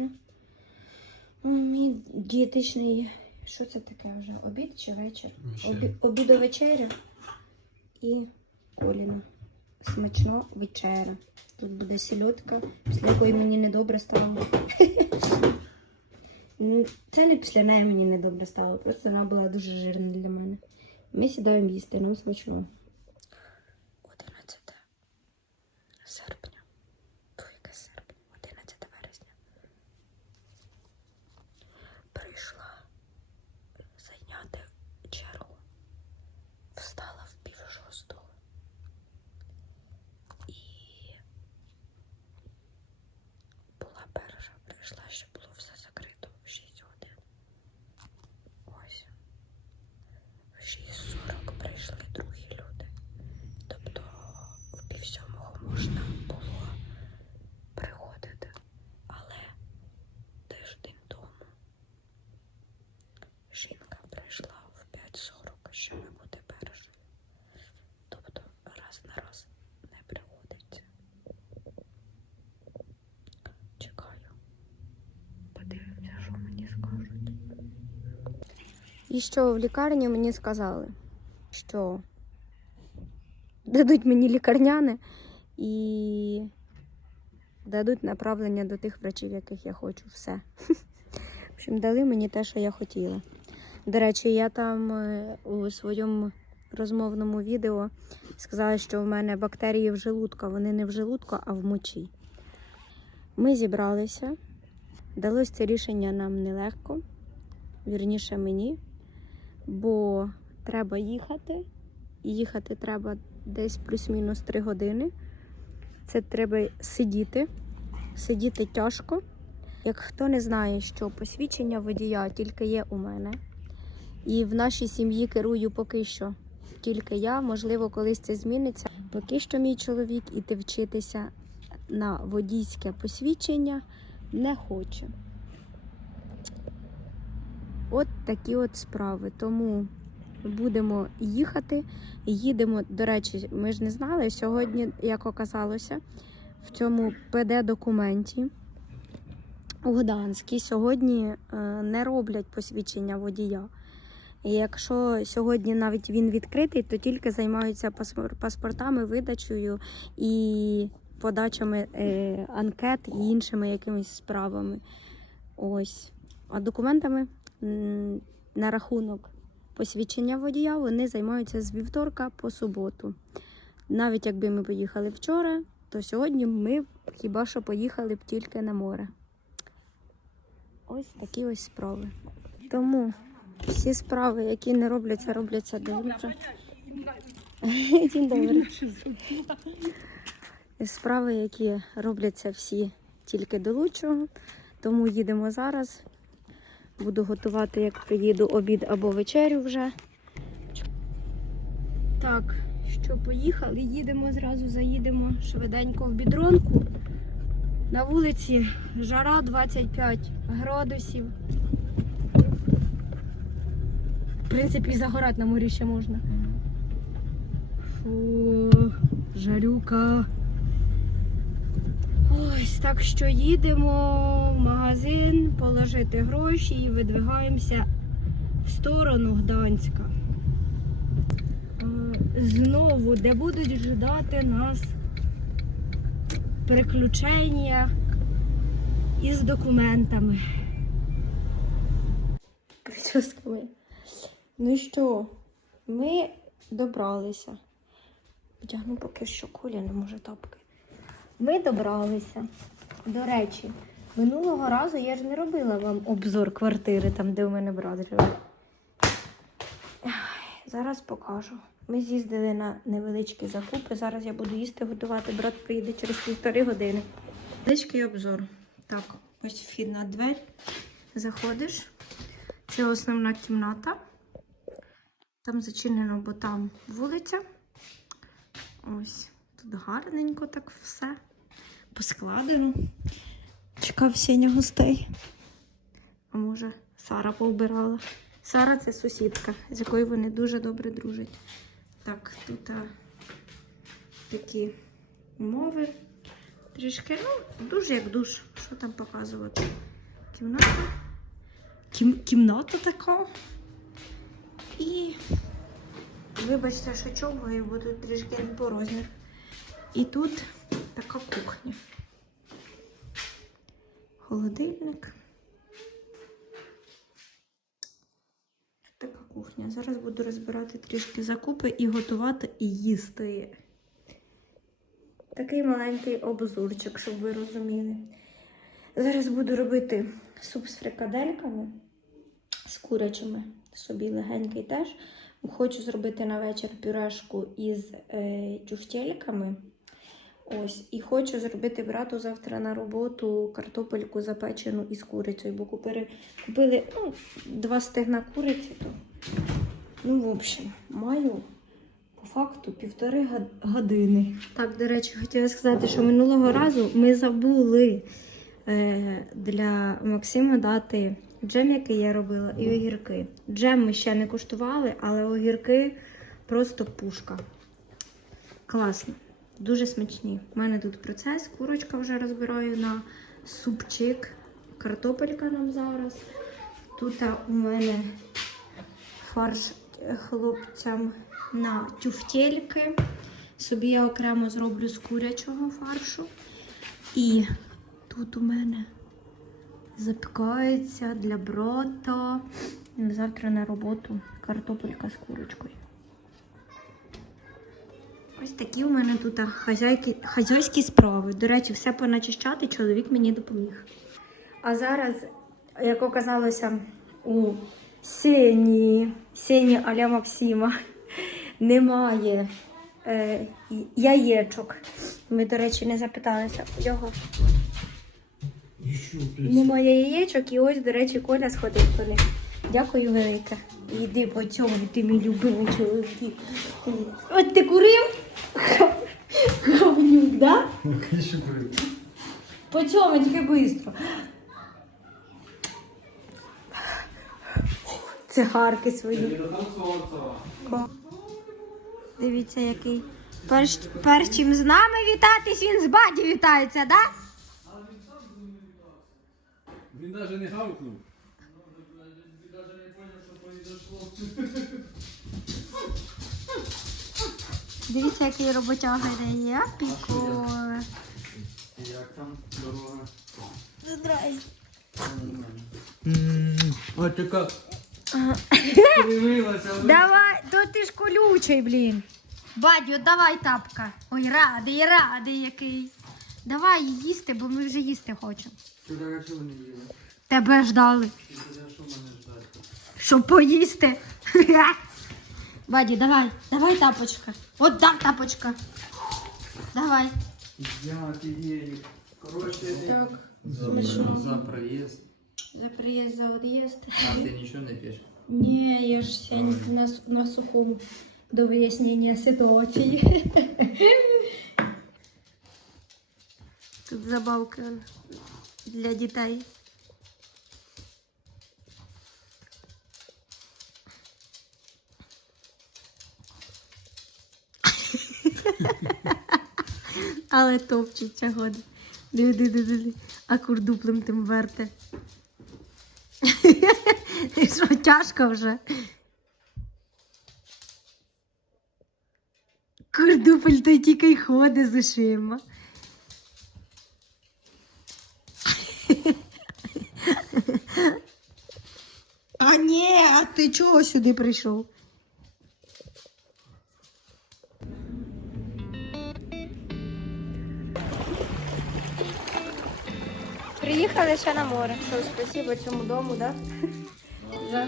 10 вересня. Мій дієтичний. Що це таке вже? Обід чи вечір? Обі... Обіду вечеря і Оліна. Смачно вечеря. Тут буде сільотка, після якої мені недобре стало. Ну, Це не після неї мені недобре стало, просто вона була дуже жирна для мене. Ми сідаємо їсти, нам смачно. І що в лікарні мені сказали, що дадуть мені лікарняне і дадуть направлення до тих врачів, яких я хочу. Все. В общем, дали мені те, що я хотіла. До речі, я там е, у своєму розмовному відео сказала, що в мене бактерії в желудку, вони не в желудку, а в мочі. Ми зібралися. Далось це рішення нам нелегко, вірніше мені, бо треба їхати. І їхати треба десь плюс-мінус 3 години. Це треба сидіти. Сидіти тяжко. Як хто не знає, що посвідчення водія тільки є у мене. І в нашій сім'ї керую поки що. Тільки я, можливо, колись це зміниться. Поки що мій чоловік іти вчитися на водійське посвідчення не хоче. От такі от справи. Тому будемо їхати. Їдемо, до речі, ми ж не знали. Сьогодні, як оказалося, в цьому ПД-документі у Гданській сьогодні е, не роблять посвідчення водія. І якщо сьогодні навіть він відкритий, то тільки займаються паспортами, видачею і подачами е, анкет і іншими якимись справами. Ось. А документами на рахунок посвідчення водія вони займаються з вівторка по суботу. Навіть якби ми поїхали вчора, то сьогодні ми хіба що поїхали б тільки на море. Ось такі ось справи. Тому всі справи, які не робляться, робляться добре. Добрий. Справи, які робляться всі тільки до лучшого. Тому їдемо зараз. Буду готувати, як приїду, обід або вечерю вже. Так, що поїхали, їдемо зразу, заїдемо швиденько в бідронку. На вулиці жара 25 градусів. В принципі, і загорати на морі ще можна. Фу, жарюка. Ось так що їдемо в магазин положити гроші і видвигаємося в сторону Гданська. Знову, де будуть ждати нас приключення із документами. Ну що, ми добралися. Вдягну поки що колі, не може тапки. Ми добралися. До речі, минулого разу я ж не робила вам обзор квартири, там, де у мене брат живе. Зараз покажу. Ми з'їздили на невеличкі закупи. Зараз я буду їсти, готувати. Брат приїде через півтори години. Невеличкий обзор. Так, ось вхідна двері. Заходиш. Це основна кімната. Там зачинено, бо там вулиця. Ось. Тут гарненько так все поскладено. Чекав Сеня гостей. А може, Сара повбирала. Сара це сусідка, з якою вони дуже добре дружать. Так, тут а, такі умови. Трішки, ну, дуже як душ. Що там показувати? Кімната. Кім, кімната така. І вибачте, що човгаю, бо тут трішки не по розмір. І тут така кухня. Холодильник. Така кухня. Зараз буду розбирати трішки закупи і готувати і їсти. Такий маленький обзорчик, щоб ви розуміли. Зараз буду робити суп з фрикадельками, з курячими, собі легенький теж. Хочу зробити на вечір пюрешку із е, тюфтельками. Ось, і хочу зробити брату завтра на роботу картопельку запечену із курицею, бо купили, купили ну, два стегна куриці. То, ну, в общем, маю по факту півтори години. Так, до речі, хотіла сказати, що минулого разу ми забули е, для Максима дати джем, який я робила, і огірки. Джем ми ще не куштували, але огірки просто пушка. Класно. Дуже смачні. У мене тут процес, курочка вже розбираю на супчик, картопелька нам зараз. Тут у мене фарш е, хлопцям на тюфтельки. Собі я окремо зроблю з курячого фаршу. І тут у мене запікається для брата. Завтра на роботу картопелька з курочкою. Ось такі у мене тут хазяйки, хазяйські справи. До речі, все поначищати, чоловік мені допоміг. А зараз, як оказалося, у Сені, Сені Аля Максима немає е, яєчок. Ми, до речі, не запиталися у нього. Немає яєчок, і ось, до речі, Коля сходив по них. Дякую велике. Іди по цьому, ти мій любимий чоловік. От ти курив? Говнюк, да? Еще курить. По цьому тільки швидко. Цигарки свої. Дивіться, який. Перш, перш чим з нами вітатись, він з баді вітається, да? Він даже не гавкнув. Дивіться, який роботяга йде. Я піко. Як там дорога? Ось така. Давай, то ти ж колючий, блін. Бадю, давай тапка. Ой, радий, радий який. Давай їсти, бо ми вже їсти хочемо. Чого не? Тебе ждали, Сюди а що мене ждати? щоб поїсти. Баді, давай, давай тапочка. От дам тапочка. Давай. Я ти єлік. Коротше, Так, за, смішно. за проїзд. За приїзд, за од'їзд. А ти нічого не п'єш? Ні, я ж сьогодні на, с- на сухому до вияснення ситуації. Тут забавки он, для дітей. Але топчеться годи. Диви, диви, диви. А курдуплем тим верте. Ти що, тяжко вже? Курдупель той тільки й ходить з ушима. А ні, а ти чого сюди прийшов? Приїхали ще на море. Що, спасибо цьому дому, да? За...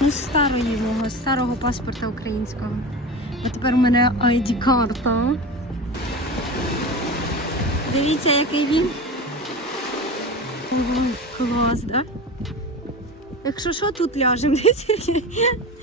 Ну, старої мого, старого паспорта українського. А тепер у мене ID-карта. Дивіться, який він. Клас, да? Якщо що, тут ляжемо. Угу.